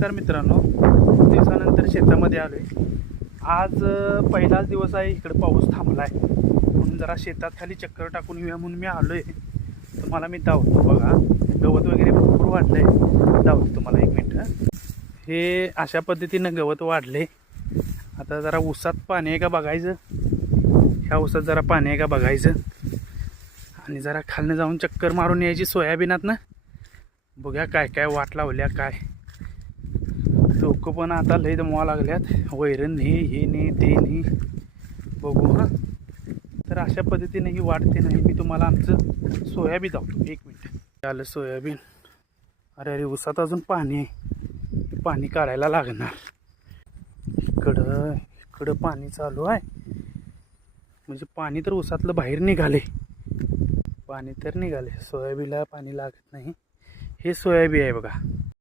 नमस्कार मित्रांनो, खूप दिवसानंतर शेतामध्ये आलो आहे. आज पहिलाच दिवस आहे, इकडे पाऊस थांबला आहे म्हणून जरा शेतात खाली चक्कर टाकून येऊया म्हणून मी आलो आहे. तुम्हाला मी दावतो बघा, गवत वगैरे भरपूर वाढलं आहे. दावतो तुम्हाला एक मिनटं. हे अशा पद्धतीनं गवत वाढले. आता जरा ऊसात पाणी आहे का बघायचं, ह्या ऊसात जरा पाणी आहे का बघायचं आणि जरा खालनं जाऊन चक्कर मारून यायची सोयाबीनात ना. बघूया काय काय वाट लावल्या काय. लोक पण आता लय दमवा लागल्यात, वैरण हे ने ते ने. बघू हां. तर अशा पद्धतीने ही वाटते नाही. मी तुम्हाला आमचं सोयाबीन दाखवतो, एक मिनिट. आलं सोयाबीन. अरे अरे ऊसात अजून पाणी आहे, पाणी काढायला लागणार. इकडं पाणी चालू आहे, म्हणजे पाणी तर ऊसातलं बाहेर निघाले. पाणी तर निघाले, सोयाबीनला पाणी लागत नाही. हे सोयाबीन आहे बघा.